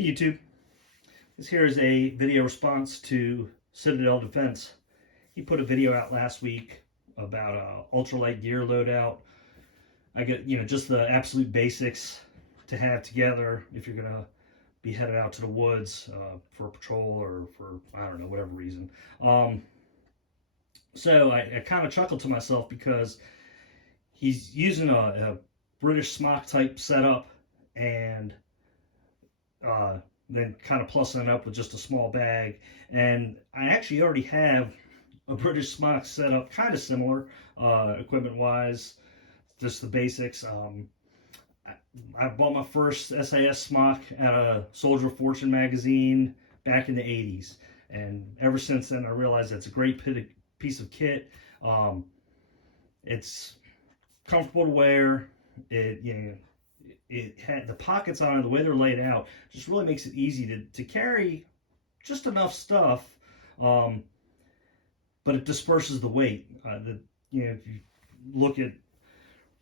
Hey YouTube, this here is a video response to Citadel Defense. He put a video out last week about ultralight gear loadout. I get, just the absolute basics to have together if you're gonna be headed out to the woods for a patrol or for, I don't know, whatever reason. So I kind of chuckled to myself because he's using a British smock type setup and then kind of plussing it up with just a small bag. And I actually already have a British smock set up, kind of similar, equipment wise, just the basics. I bought my first SAS smock at a Soldier of Fortune magazine back in the 80s. And ever since then, I realized that's a great piece of kit. It's comfortable to wear. It had the pockets on it, the way they're laid out, just really makes it easy to carry just enough stuff, but it disperses the weight. If you look at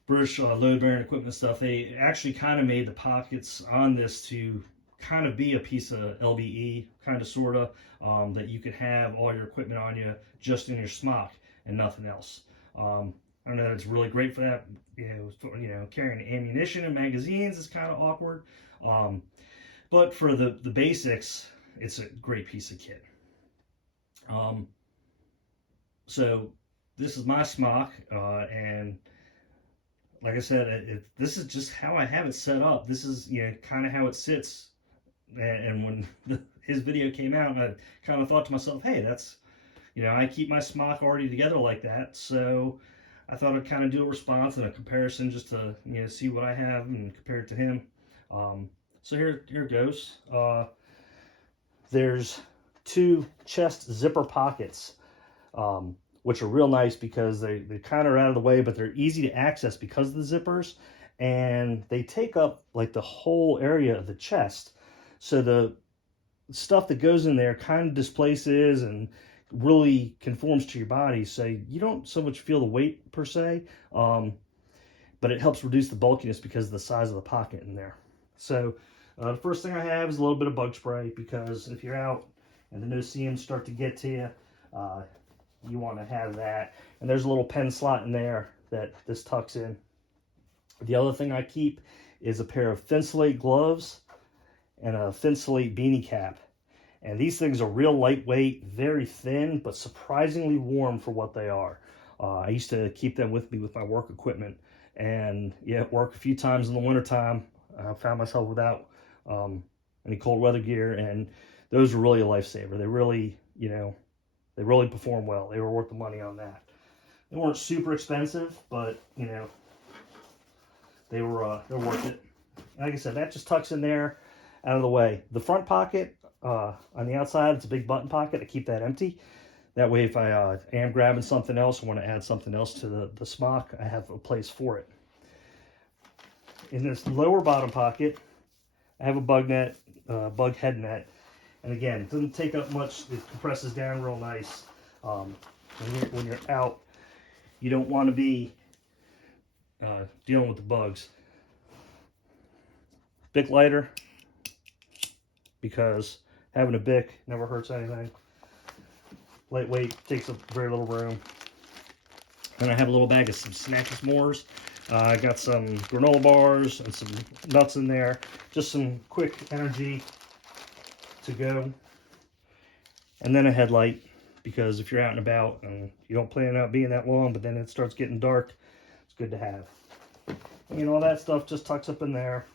British load bearing equipment stuff, they actually kind of made the pockets on this to kind of be a piece of LBE, kind of sort of, that you could have all your equipment on you just in your smock and nothing else. I know it's really great for that. Carrying ammunition and magazines is kind of awkward. But for the basics, it's a great piece of kit. So this is my smock, and like I said, this is just how I have it set up. This is kind of how it sits. And when his video came out, I kind of thought to myself, hey, that's I keep my smock already together like that, so I thought I'd kind of do a response and a comparison just to see what I have and compare it to him. So here it goes. There's two chest zipper pockets, which are real nice because they kind of are out of the way, but they're easy to access because of the zippers, and they take up like the whole area of the chest. So the stuff that goes in there kind of displaces and really conforms to your body, so you don't so much feel the weight per se, but it helps reduce the bulkiness because of the size of the pocket in there. So the first thing I have is a little bit of bug spray, because if you're out and the no-see-ums start to get to you, you want to have that. And there's a little pen slot in there that this tucks in. The other thing I keep is a pair of Thinsulate gloves and a Thinsulate beanie cap. And these things are real lightweight, very thin, but surprisingly warm for what they are. I used to keep them with me with my work equipment. And yeah, at work a few times in the wintertime, I found myself without any cold weather gear. And those were really a lifesaver. They really, they really perform well. They were worth the money on that. They weren't super expensive, but, they're worth it. Like I said, that just tucks in there out of the way. The front pocket, on the outside, it's a big button pocket. I keep that empty. That way, if I am grabbing something else, or want to add something else to the smock, I have a place for it. In this lower bottom pocket, I have a bug net, bug head net. And again, it doesn't take up much. It compresses down real nice. When you're out, you don't want to be dealing with the bugs. Bic lighter, because having a Bic never hurts anything. Lightweight, takes up very little room. And I have a little bag of some Snacky S'mores. I got some granola bars and some nuts in there. Just some quick energy to go. And then a headlight, because if you're out and about and you don't plan on being that long, but then it starts getting dark, it's good to have. And all that stuff just tucks up in there.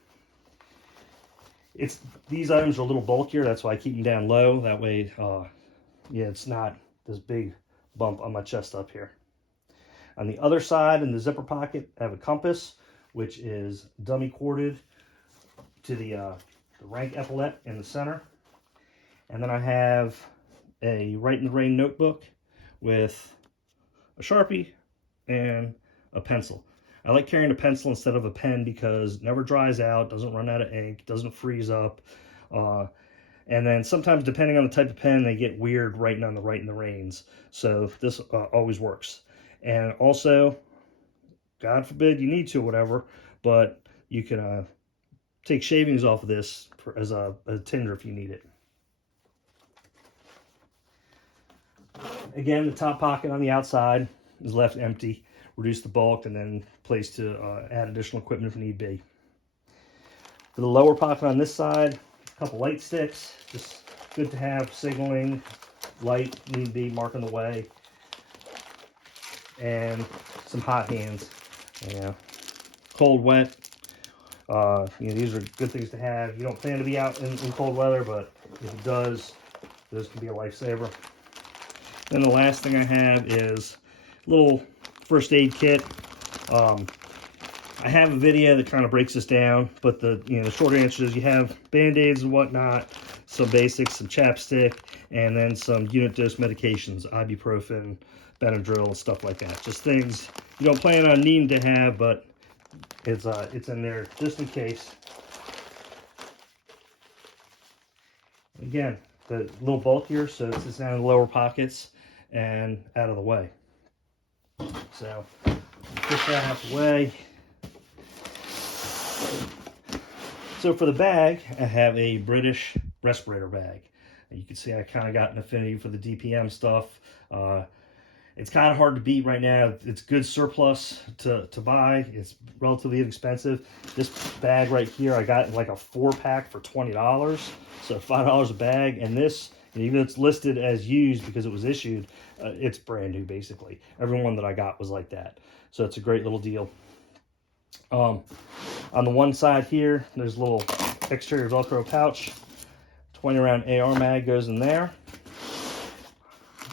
These items are a little bulkier, that's why I keep them down low. That way, it's not this big bump on my chest up here. On the other side, in the zipper pocket, I have a compass, which is dummy corded to the rank epaulette in the center. And then I have a Write in the Rain notebook with a Sharpie and a pencil. I like carrying a pencil instead of a pen because it never dries out, doesn't run out of ink, doesn't freeze up. And then sometimes, depending on the type of pen, they get weird writing on the Write in the Rains. So this always works. And also, God forbid you need to, whatever, but you can take shavings off of this as a tinder if you need it. Again, the top pocket on the outside is left empty. Reduce the bulk and then place to add additional equipment if need be. For the lower pocket on this side, a couple light sticks, just good to have, signaling, light, need be, marking the way, and some hot hands. Yeah, cold, wet. These are good things to have. You don't plan to be out in cold weather, but if it does, this can be a lifesaver. Then the last thing I have is a little first aid kit. I have a video that kind of breaks this down, but the short answer is you have Band-Aids and whatnot, some basics, some chapstick, and then some unit dose medications, ibuprofen, Benadryl, and stuff like that. Just things you don't plan on needing to have, but it's in there just in case. Again, the little bulkier, so it's down in the lower pockets and out of the way. So push that out the way. So for the bag, I have a British respirator bag. You can see I kind of got an affinity for the DPM stuff. It's kind of hard to beat right now. It's good surplus to buy. It's relatively inexpensive. This bag right here, I got like a 4-pack for $20. So $5 a bag. And this, even though it's listed as used because it was issued, it's brand new basically. Every one that I got was like that. So it's a great little deal. On the one side here, there's a little exterior Velcro pouch. 20 round AR mag goes in there.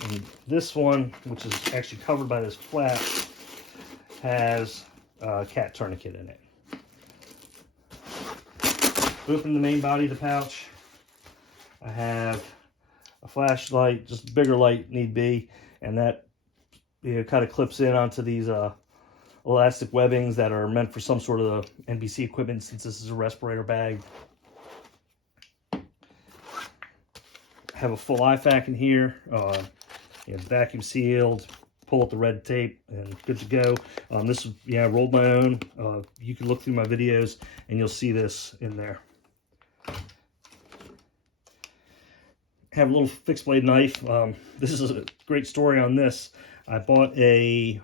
And this one, which is actually covered by this flap, has a cat tourniquet in it. Open the main body of the pouch. I have a flashlight, just a bigger light need be, and that kind of clips in onto these elastic webbings that are meant for some sort of NBC equipment, since this is a respirator bag. I have a full IFAK in here. Vacuum sealed, pull up the red tape, and good to go. This is, I rolled my own. You can look through my videos and you'll see this in there. Have a little fixed blade knife. This is a great story on this. I bought a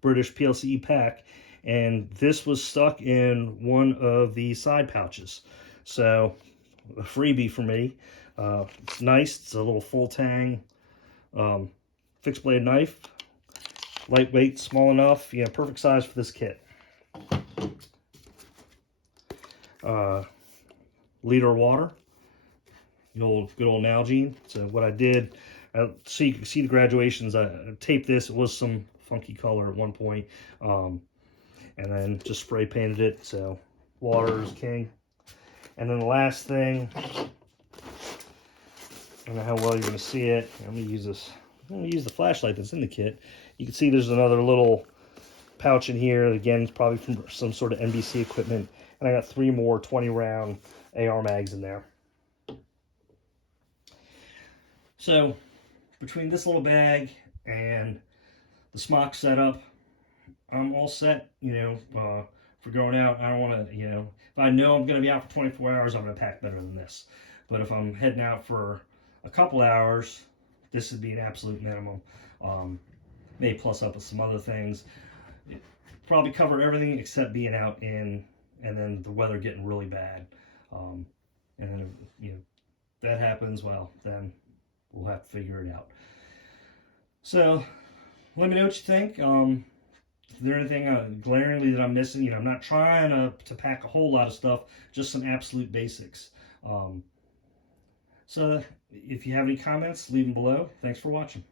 British PLCE pack, and this was stuck in one of the side pouches. So a freebie for me. It's nice. It's a little full tang fixed blade knife, lightweight, small enough, perfect size for this kit. Liter of water, good old Nalgene. So what I did, so you can see the graduations, I taped this. It was some funky color at one point, and then just spray painted it. So water is king. And then the last thing, I don't know how well you're going to see it. I'm going to use this. I'm going to use the flashlight that's in the kit. You can see there's another little pouch in here. Again, it's probably from some sort of NBC equipment. And I got 3 more 20-round AR mags in there. So between this little bag and the smock setup, I'm all set, for going out. I don't want to, if I know I'm going to be out for 24 hours, I'm going to pack better than this. But if I'm heading out for a couple hours, this would be an absolute minimum. May plus up with some other things. It probably cover everything except being out in, and then the weather getting really bad. And then, if that happens, well, then we'll have to figure it out. So let me know what you think. Is there anything glaringly that I'm missing? I'm not trying to pack a whole lot of stuff, just some absolute basics. So if you have any comments, leave them below. Thanks for watching.